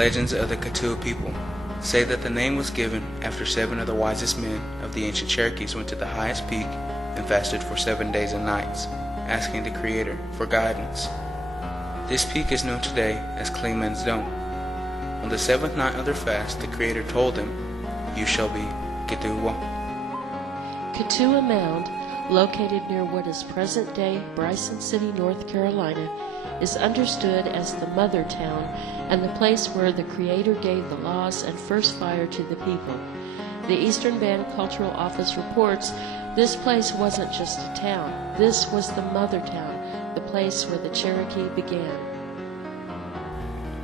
legends of the Katua people say that the name was given after 7 of the wisest men of the ancient Cherokees went to the highest peak and fasted for 7 days and nights, asking the Creator for guidance. This peak is known today as Cleanman's Dome. On the 7th night of their fast, the Creator told them, "You shall be Katua." Katua Mound, located near what is present-day Bryson City, North Carolina, is understood as the mother town and the place where the Creator gave the laws and first fire to the people. The Eastern Band Cultural Office reports this place wasn't just a town. This was the mother town, the place where the Cherokee began.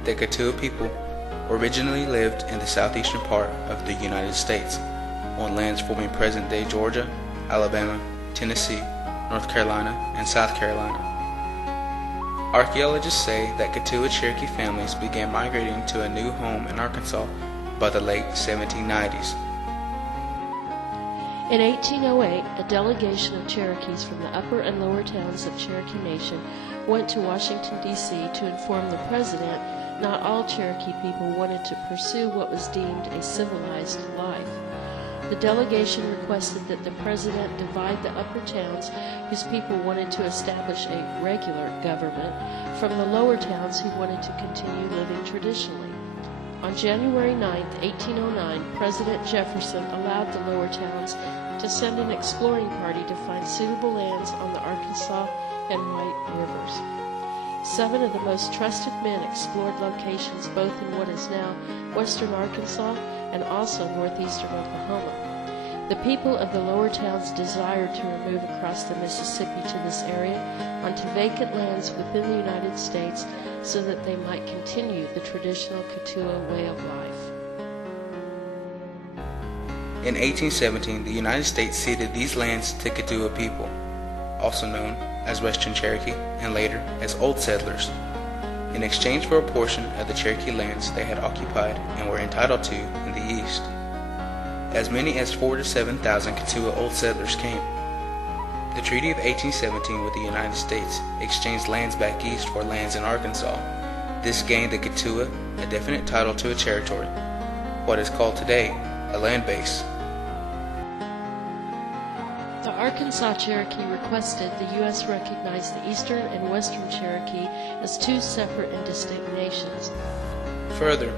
The Katua people originally lived in the southeastern part of the United States, on lands forming present-day Georgia, Alabama, Tennessee, North Carolina, and South Carolina. Archaeologists say that Katua Cherokee families began migrating to a new home in Arkansas by the late 1790s. In 1808, a delegation of Cherokees from the upper and lower towns of Cherokee Nation went to Washington, D.C. to inform the President not all Cherokee people wanted to pursue what was deemed a civilized life. The delegation requested that the President divide the upper towns whose people wanted to establish a regular government from the lower towns who wanted to continue living traditionally. On January 9, 1809, President Jefferson allowed the lower towns to send an exploring party to find suitable lands on the Arkansas and White Rivers. 7 of the most trusted men explored locations both in what is now western Arkansas and also northeastern Oklahoma. The people of the lower towns desired to remove across the Mississippi to this area onto vacant lands within the United States so that they might continue the traditional Katua way of life. In 1817, the United States ceded these lands to Katua people, also known as Western Cherokee and later as Old Settlers, in exchange for a portion of the Cherokee lands they had occupied and were entitled to in the East. As many as 4,000 to 7,000 Katua Old Settlers came. The Treaty of 1817 with the United States exchanged lands back east for lands in Arkansas. This gained the Katua a definite title to a territory, what is called today a land base. The Arkansas Cherokee requested the U.S. recognize the Eastern and Western Cherokee as 2 separate and distinct nations. Further,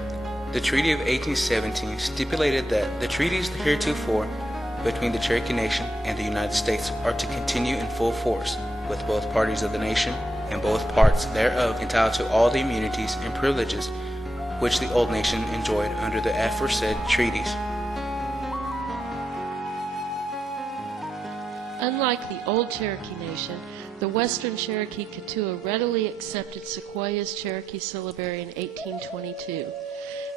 the Treaty of 1817 stipulated that the treaties heretofore between the Cherokee Nation and the United States are to continue in full force, with both parties of the nation and both parts thereof entitled to all the immunities and privileges which the old nation enjoyed under the aforesaid treaties. Unlike the old Cherokee Nation, the Western Cherokee Katua readily accepted Sequoyah's Cherokee syllabary in 1822.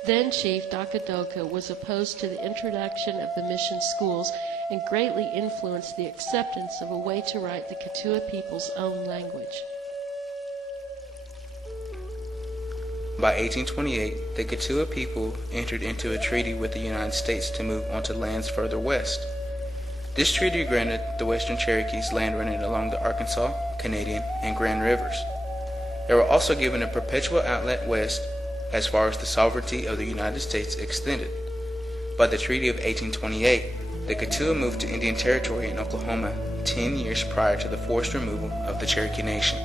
Then Chief Dakadoka was opposed to the introduction of the mission schools and greatly influenced the acceptance of a way to write the Katua people's own language. By 1828, the Katua people entered into a treaty with the United States to move onto lands further west. This treaty granted the Western Cherokees land running along the Arkansas, Canadian, and Grand Rivers. They were also given a perpetual outlet west as far as the sovereignty of the United States extended. By the Treaty of 1828, the Katua moved to Indian Territory in Oklahoma 10 years prior to the forced removal of the Cherokee Nation.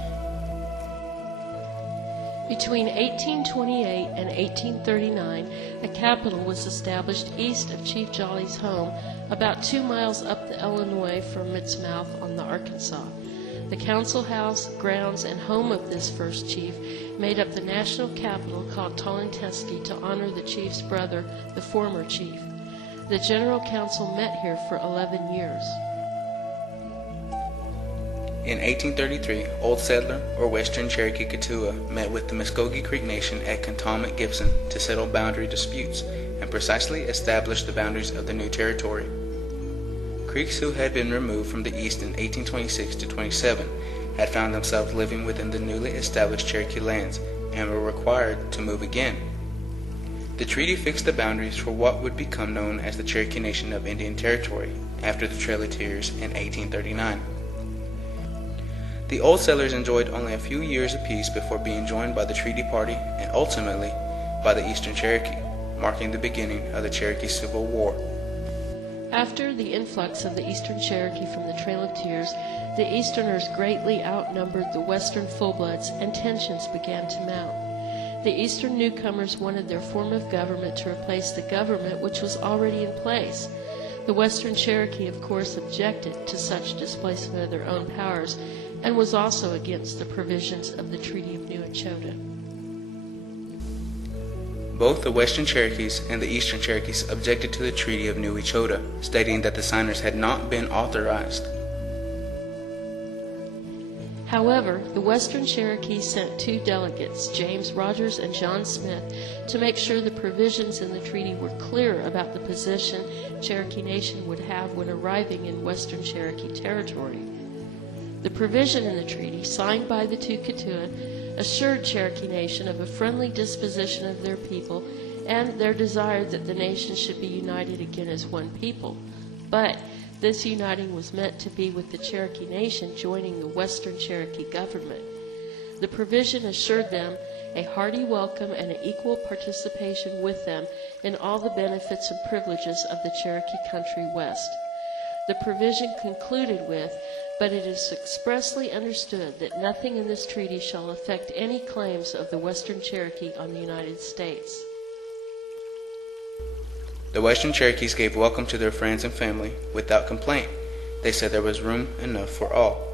Between 1828 and 1839, a capital was established east of Chief Jolly's home, about 2 miles up the Illinois from its mouth on the Arkansas. The council house, grounds, and home of this first chief made up the national capital called Tolentesky to honor the chief's brother, the former chief. The General Council met here for 11 years. In 1833, Old Settler or Western Cherokee Katua met with the Muskogee Creek Nation at Cantonment-Gibson to settle boundary disputes and precisely establish the boundaries of the new territory. Creeks who had been removed from the east in 1826 to 27 had found themselves living within the newly established Cherokee lands and were required to move again. The treaty fixed the boundaries for what would become known as the Cherokee Nation of Indian Territory after the Trail of Tears in 1839. The Old Settlers enjoyed only a few years apiece before being joined by the treaty party and ultimately by the Eastern Cherokee, marking the beginning of the Cherokee Civil War. After the influx of the Eastern Cherokee from the Trail of Tears, the Easterners greatly outnumbered the Western full-bloods, and tensions began to mount. The Eastern newcomers wanted their form of government to replace the government which was already in place. The Western Cherokee, of course, objected to such displacement of their own powers, and was also against the provisions of the Treaty of New Echota. Both the Western Cherokees and the Eastern Cherokees objected to the Treaty of New Echota, stating that the signers had not been authorized. However, the Western Cherokee sent 2 delegates, James Rogers and John Smith, to make sure the provisions in the treaty were clear about the position Cherokee Nation would have when arriving in Western Cherokee territory. The provision in the treaty, signed by the 2 Keetoowah, assured Cherokee Nation of a friendly disposition of their people and their desire that the nation should be united again as one people. But this uniting was meant to be with the Cherokee Nation joining the Western Cherokee government. The provision assured them a hearty welcome and an equal participation with them in all the benefits and privileges of the Cherokee Country West. The provision concluded with, "But it is expressly understood that nothing in this treaty shall affect any claims of the Western Cherokee on the United States." The Western Cherokees gave welcome to their friends and family without complaint. They said there was room enough for all.